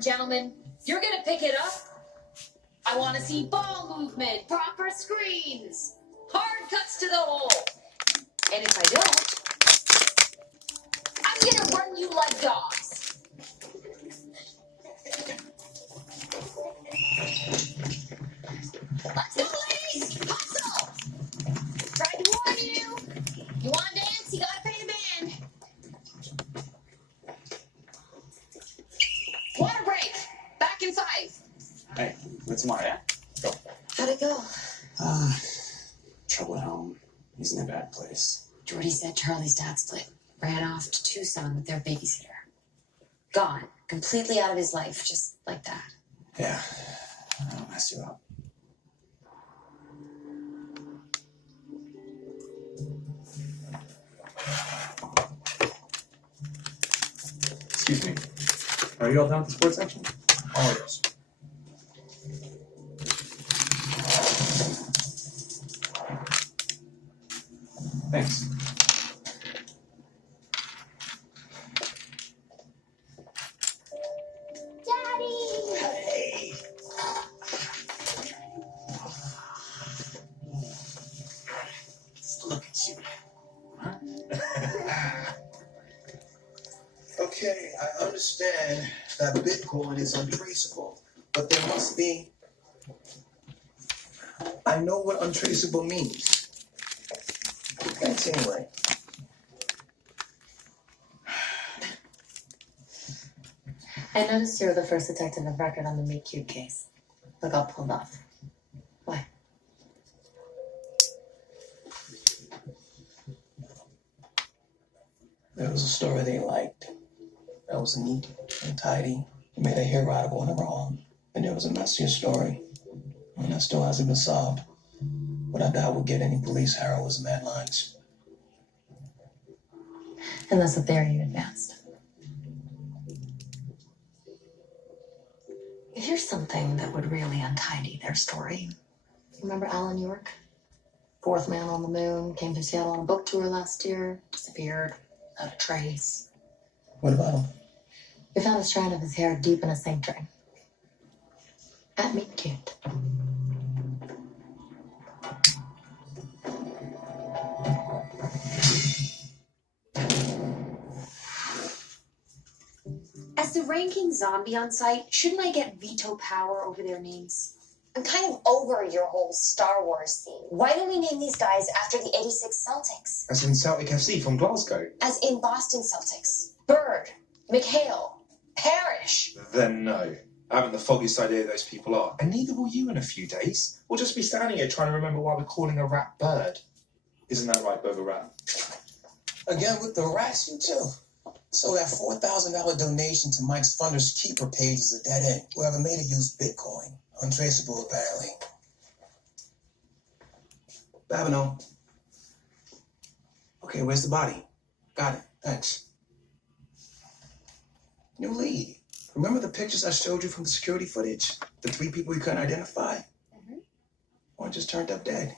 and gentlemen, you're gonna pick it up. I want to see ball movement, proper screens, hard cuts to the hole. And if I don't, I'm gonna run you like dogs. Let's go, ladies! Hustle! Tried to warn you. You want to dance? You gotta pay the band. Water break. Back in 5. Hey, what's tomorrow, yeah? Go. How'd it go? Trouble at home. He's in a bad place. Jordy said Charlie's dad split. Ran off to Tucson with their babysitter. Gone. Completely out of his life, just like that. Yeah, I'll mess you up. Excuse me. Are you all done with the sports section? All yours. Thanks. Daddy! Hey! Just look at you. Huh? Okay, I understand that Bitcoin is untraceable, but there must be. I know what untraceable means. Thanks anyway. I noticed you're the first detective of record on the Meet Cute case. Look all pulled off. Why? There was a story they liked. That was neat and tidy. It made a hero out of going wrong. And there was a messier story. And that still hasn't been solved. But I doubt we'll get any police heroism headlines. And that's the theory you advanced. Here's something that would really untidy their story. Remember Alan York? 4th man on the moon, came to Seattle on a book tour last year, disappeared, not a trace. What about him? We found a strand of his hair deep in a sink drain. At Meet Cute. As the ranking zombie on site, shouldn't I get veto power over their names? I'm kind of over your whole Star Wars theme. Why don't we name these guys after the 86 Celtics? As in Celtic FC from Glasgow? As in Boston Celtics. Bird, McHale, Parrish. Then no. I haven't the foggiest idea who those people are. And neither will you in a few days. We'll just be standing here trying to remember why we're calling a rat bird. Isn't that right, Boba Rat? Again with the rats, you too. So that $4,000 donation to Mike's Funder's Keeper page is a dead end. Whoever made it used Bitcoin. Untraceable, apparently. Babino. Okay, where's the body? Got it. Thanks. New lead. Remember the pictures I showed you from the security footage? The 3 people you couldn't identify? One just turned up dead.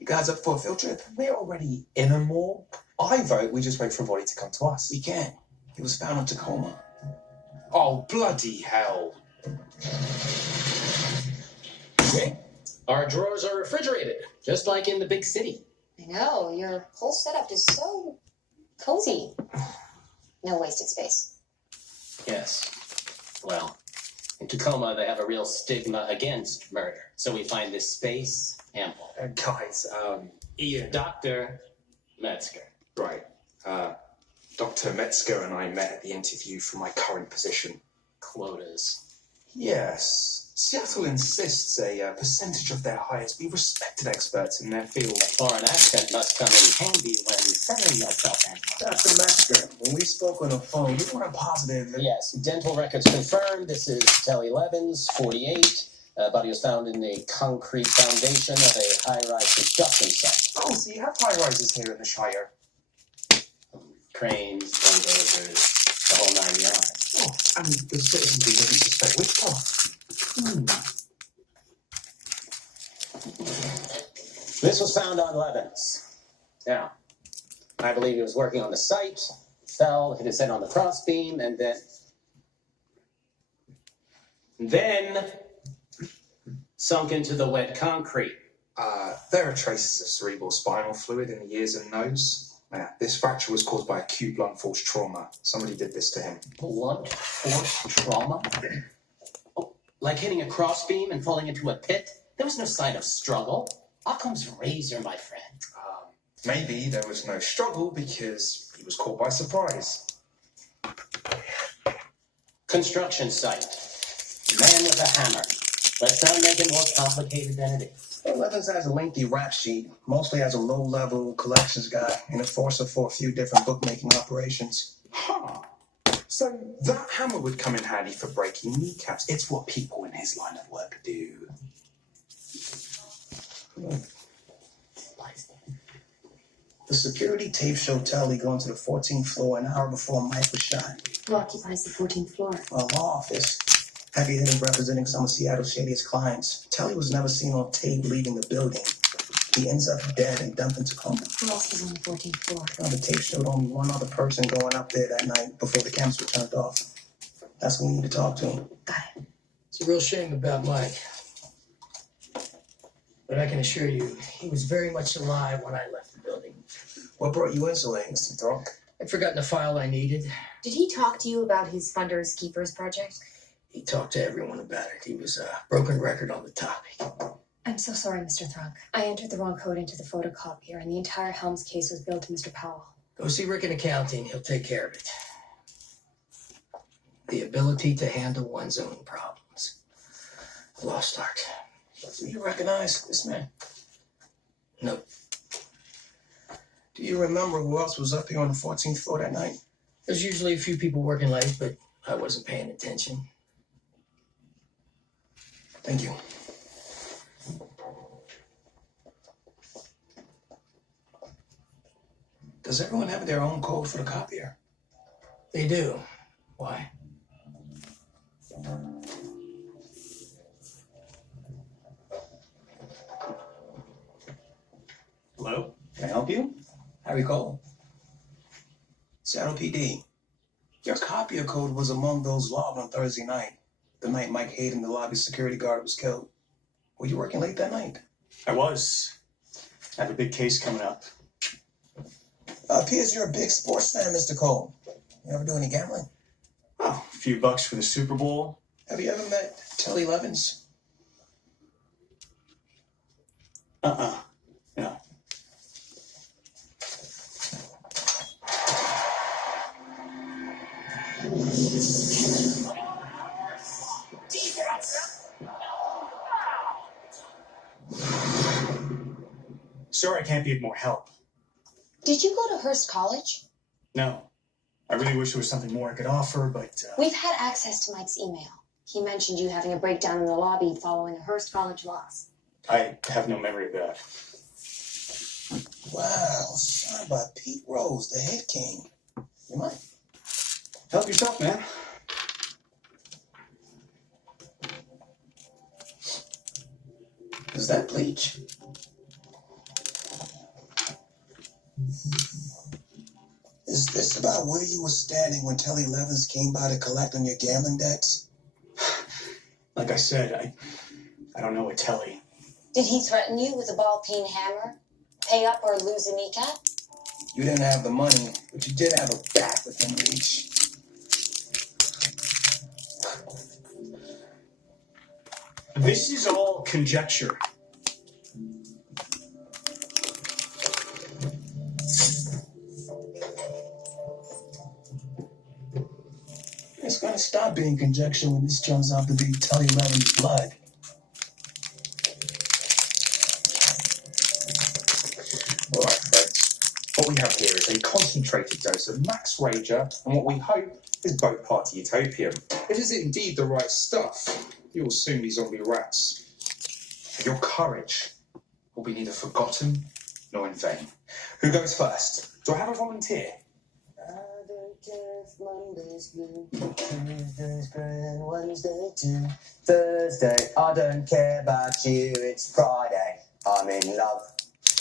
You guys up for a field trip? We're already in a morgue. I vote we just wait for a body to come to us. We can. He was found in Tacoma. Oh, bloody hell. Okay. Our drawers are refrigerated, just like in the big city. I know, your whole setup is so cozy. No wasted space. Yes. Well, in Tacoma, they have a real stigma against murder. So we find this space ample. Guys, Ian. Dr. Metzger. Right. Dr. Metzger and I met at the interview for my current position. Quotas. Yes. Seattle insists a percentage of their hires be respected experts in their field. A foreign accent must come in handy when selling yourself. Dr. Metzger, when we spoke on the phone, you weren't positive. Yes, dental records confirmed. This is Telly Levins, 48. Body was found in the concrete foundation of a high-rise construction site. Oh, so you have high rises here in the Shire. Cranes, bulldozers, the whole 9 yards. Oh, and the citizens who didn't suspect witchcraft. This was found on Levins. Now, I believe he was working on the site, fell, hit his head on the crossbeam, and then... Then sunk into the wet concrete. There are traces of cerebral spinal fluid in the ears and nose. Yeah, this fracture was caused by acute blunt force trauma. Somebody did this to him. Blunt force trauma? Oh, like hitting a crossbeam and falling into a pit? There was no sign of struggle. Occam's razor, my friend. Maybe there was no struggle because he was caught by surprise. Construction site. Man with a hammer. Let's not make it more complicated than it is. Levins has a lengthy rap sheet, mostly as a low-level collections guy and enforcer for a few different bookmaking operations. Huh. So that hammer would come in handy for breaking kneecaps. It's what people in his line of work do. The security tape showed Telly going to the 14th floor an hour before Mike was shot. Who occupies the 14th floor? A law office. Heavy hitting representing some of Seattle's shadiest clients. Telly was never seen on tape leaving the building. He ends up dead and dumped in Tacoma. Who else was on the 14th floor? Now, the tape showed only one other person going up there that night before the cameras were turned off. That's what we need to talk to him. Got it. It's a real shame about Mike. But I can assure you, he was very much alive when I left the building. What brought you in so late, Mr. Thorpe? I'd forgotten the file I needed. Did he talk to you about his Funders Keepers project? He talked to everyone about it. He was a broken record on the topic. I'm so sorry, Mr. Thrunk. I entered the wrong code into the photocopier, and the entire Helms case was billed to Mr. Powell. Go see Rick in accounting. He'll take care of it. The ability to handle one's own problems. A lost art. Do you recognize this man? No. Do you remember who else was up here on the 14th floor that night? There's usually a few people working late, but I wasn't paying attention. Thank you. Does everyone have their own code for the copier? They do. Why? Hello? Can I help you? Harry Cole. Seattle PD. Your copier code was among those logged on Thursday night, the night Mike Hayden, the lobby security guard, was killed. Were you working late that night? I was. I have a big case coming up. Appears you're a big sports fan, Mr. Cole. You ever do any gambling? Oh, a few bucks for the Super Bowl. Have you ever met Telly Levins? No. Sorry I can't be of more help. Did you go to Hearst College? No. I really wish there was something more I could offer, but We've had access to Mike's email. He mentioned you having a breakdown in the lobby following a Hearst College loss. I have no memory of that. Wow, signed by Pete Rose, the head king. You might. Help yourself, man. Is that bleach? Is this about where you were standing when Telly Levins came by to collect on your gambling debts? Like I said, I don't know a Telly. Did he threaten you with a ball-peen hammer? Pay up or lose a kneecap? You didn't have the money, but you did have a bat within reach. This is all conjecture. It's gonna stop being conjecture when this turns out to be Telly Levins' blood. All right, folks. What we have here is a concentrated dose of Max Rager and what we hope is both party utopium. If it is indeed the right stuff, you will soon be zombie rats. Your courage will be neither forgotten nor in vain. Who goes first? Do I have a volunteer? I don't care if Monday's blue, Tuesday's grey, Wednesday too, Thursday. I don't care about you. It's Friday. I'm in love.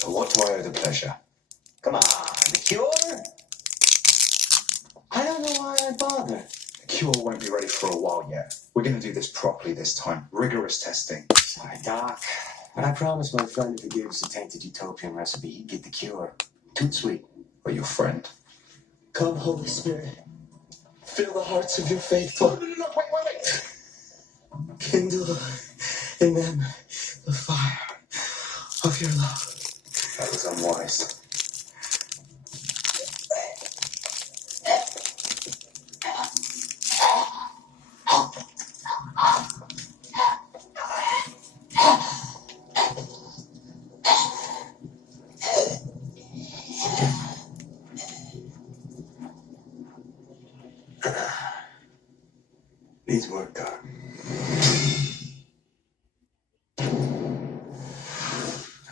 What do I owe the pleasure? Come on, The Cure. I don't know why I bother. The Cure won't be ready for a while yet. We're going to do this properly this time. Rigorous testing. Sorry, Doc. But I promised my friend if he gave us a tainted utopian recipe, he'd get the cure. Toot sweet. Or your friend. Come, Holy Spirit. Fill the hearts of your faithful. No, wait. Kindle in them the fire of your love. That was unwise. Needs work, Doc.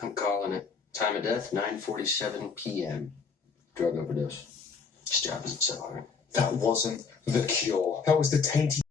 I'm calling it. Time of death, 9:47 p.m. Drug overdose. This job isn't so hard. That wasn't the cure. That was the tainted